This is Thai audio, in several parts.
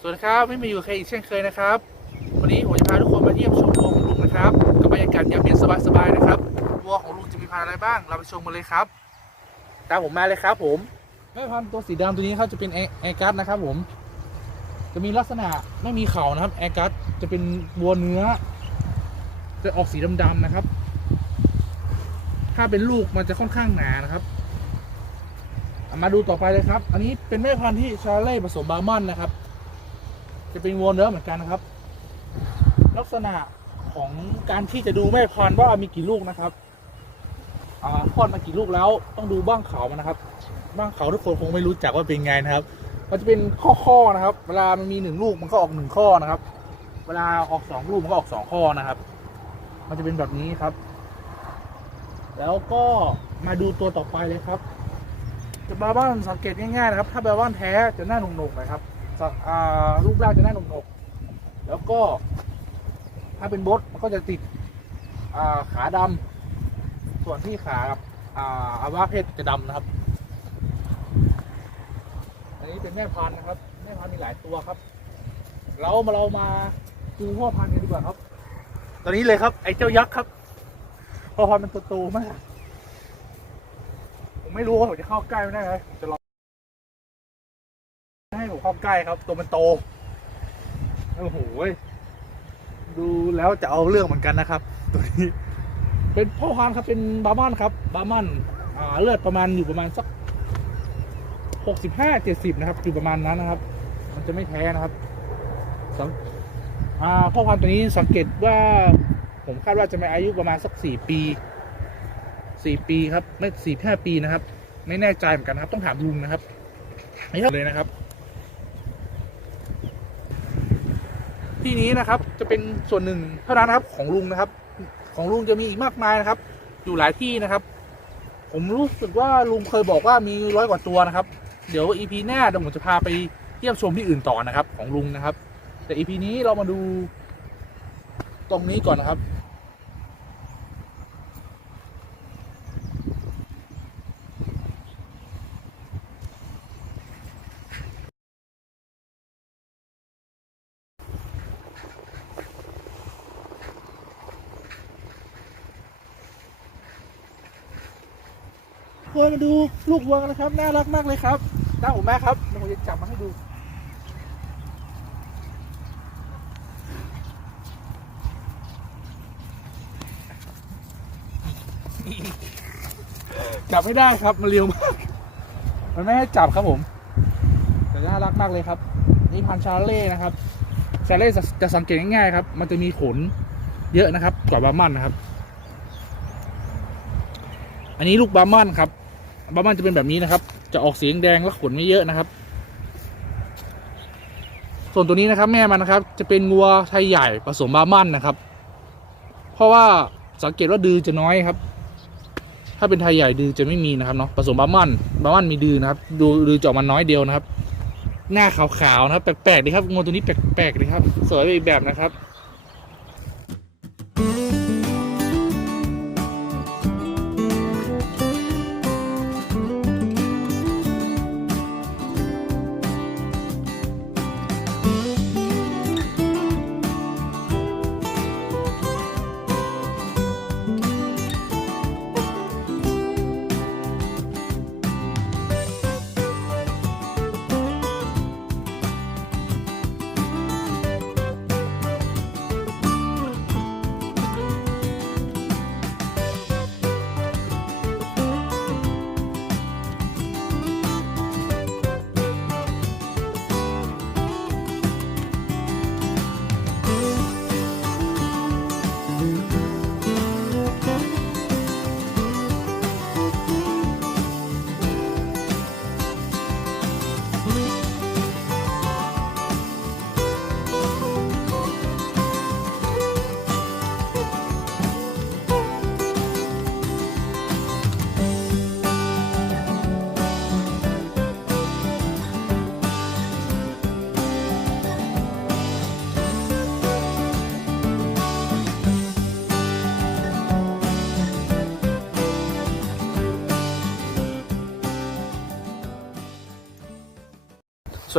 สวัสดีครับไม่มีอยู่ใครอีกเช่นเคยนะครับ วันนี้ผมจะพาทุกคนมาเยี่ยมชมวัวของลุงนะครับกับบรรยากาศยามเย็นสบายๆนะครับวัวของลุงจะมีพันธุ์อะไรบ้าง เราไปชมกันเลยครับ ตามผมมาเลยครับ ผมแม่พันธุ์ตัวสีดำตัวนี้เขาจะเป็นแอร์กัสนะครับ ผม จะมีลักษณะไม่มีเขานะครับแอร์กัสจะเป็นวัวเนื้อ จะออกสีดำๆนะครับ ถ้าเป็นลูกมันจะค่อนข้างหนานะครับมาดูต่อไปเลยครับ อันนี้เป็นแม่พันธุ์ที่ชาเล่ผสมบาร์มันนะครับ จะเป็นวัวเนื้อเหมือนกันนะครับ ลักษณะของการที่จะดูแม่พันธุ์ว่ามีกี่ลูกนะครับคลอดมากี่ลูกแล้วต้องดูบ้างเขามันนะครับ บ้างเขาทุกคนคงไม่รู้จักว่าเป็นไงนะครับ มันจะเป็นข้อๆนะครับ เวลามันมีหนึ่งลูกมันก็ออกหนึ่งข้อนะครับ เวลาออกสองลูกมันก็ออกสองข้อนะครับ มันจะเป็นแบบนี้ครับ แล้วก็มาดูตัวต่อไปเลยครับ จะบาบ้านสังเกตง่ายๆนะครับ ถ้าบาบ้านแท้จะหน้าหนุกๆนะครับ รูปร่างจะหน้าหนุกๆแล้วก็ถ้าเป็นบดมันก็จะติดาขาดำส่วนที่ขากับอ่าอวัยวะเพศจะดำนะครับ อันนี้เป็นแม่พันธุ์นะครับ แม่พันธุ์มีหลายตัวครับ เรามาเรามาดูพ่อพันธุ์กันดีกว่าครับ ตอนนี้เลยครับ ไอ้เจ้ายักษ์ครับพ่อพันธุ์มันโตมาก ผมไม่รู้ว่าผมจะเข้าใกล้ไม่ได้ไหมจะลอง เข้าใกล้ครับ ตัวมันโตโอ้โหดูแล้วจะเอาเรื่องเหมือนกันนะครับ ตัวนี้ เป็นพ่อพันธุ์ครับเป็นบาร์มันครับบาร์มันอ่าเลือดประมาณอยู่ประมาณสักหกสิบห้าเจ็ดสิบนะครับอยู่ประมาณนั้นนะครับ มันจะไม่แพ้นะครับสังอ่าพ่อพันธุ์ตัวนี้สังเกตว่าผมคาดว่าจะมีอายุประมาณสักสี่ปีสี่ปีครับ ไม่สี่ห้าปีนะครับ ไม่แน่ใจเหมือนกันครับ ต้องถามลุงนะครับนี่ครับเลยนะครับ ที่นี้นะครับจะเป็นส่วนหนึ่งเท่านั้นนะครับของลุงนะครับ ของลุงจะมีอีกมากมายนะครับ อยู่หลายที่นะครับ ผมรู้สึกว่าลุงเคยบอกว่ามีร้อยกว่าตัวนะครับ เดี๋ยวอีพีหน้าเดี๋ยวผมจะพาไปเยี่ยมชมที่อื่นต่อนะครับ ของลุงนะครับ แต่อีพีนี้เรามาดูตรงนี้ก่อนนะครับ เพื่อนมาดูลูกวัวกันนะครับ น่ารักมากเลยครับตามผมแม่ครับเดี๋ยวผมจะจับมาให้ดูจับไม่ได้ครับ มันเร็วมาก มันไม่ให้จับครับผม แต่น่ารักมากเลยครับ นี่พันชาเล่นะครับ ชาเล่จะจะสังเกตง่ายๆครับ มันจะมีขนเยอะนะครับกว่าบาร์มันนะครับ อันนี้ลูกบาร์มันครับ บามันจะเป็นแบบนี้นะครับ จะออกเสียงแดงและขนไม่เยอะนะครับ ส่วนตัวนี้นะครับแม่มันนะครับ จะเป็นงัวไทยใหญ่ผสมบามันนะครับ เพราะว่าสังเกตว่าดือจะน้อยครับ ถ้าเป็นไทยใหญ่ดือจะไม่มีนะครับเนาะผสมบามันบามันมีดือนะครับ ดูดือจะออกมาน้อยเดียวนะครับ หน้าขาวๆนะครับ แปลกๆดีครับงัวตัวนี้แปลกๆดีครับ สวยไปอีกแบบนะครับ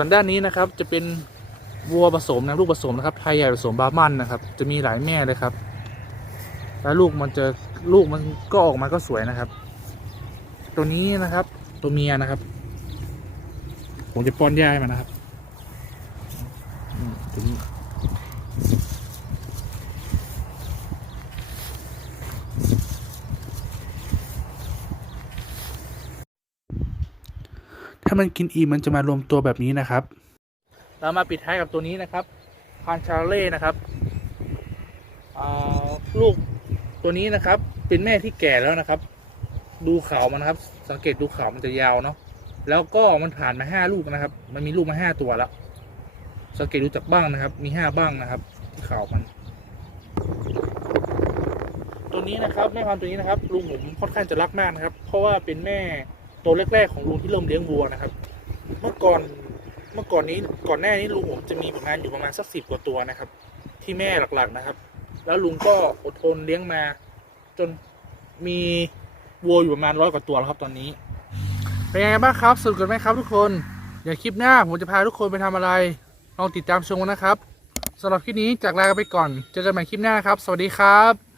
ส่วนด้านนี้นะครับจะเป็นวัวผสมนะลูกผสมนะครับไทยใหญ่ผสมบาร์มันนะครับ จะมีหลายแม่เลยครับ แล้วลูกมันจะลูกมันก็ออกมาก็สวยนะครับ ตัวนี้นะครับ ตัวเมียนะครับ ผมจะป้อนยาให้มันนะครับอืมตัวนี้ ถ้ามันกินอิ่มมันจะมารวมตัวแบบนี้นะครับ เรามาปิดท้ายกับตัวนี้นะครับพานชาเล่นะครับอ่าลูกตัวนี้นะครับ เป็นแม่ที่แก่แล้วนะครับ ดูเขามันครับ สังเกตดูเขามันจะยาวเนาะแล้วก็มันผ่านมาห้าลูกนะครับ มันมีลูกมาห้าตัวแล้วสังเกตดูจากบ้างนะครับ มีห้าบ้างนะครับ ที่เขามัน ตัวนี้นะครับแม่พันธุ์ตัวนี้นะครับลุงผมค่อนข้างจะรักมากนะครับ เพราะว่าเป็นแม่ ตัวแรกๆของลุงที่เริ่มเลี้ยงวัวนะครับ เมื่อก่อนเมื่อก่อนนี้ก่อนหน้านี้ลุงผมจะมีประมาณอยู่ประมาณสักสิบกว่าตัวนะครับ ที่แม่หลักๆนะครับ แล้วลุงก็อดทนเลี้ยงมา จนมีวัวอยู่ประมาณร้อยกว่าตัวแล้วครับตอนนี้เป็นยังไงบ้างครับสนุกกันไหมครับทุกคนอย่าคลิปหน้าผมจะพาทุกคนไปทำอะไรลองติดตามชมนะครับสำหรับคลิปนี้จากลาไปก่อน เจอกันใหม่คลิปหน้าครับ สวัสดีครับ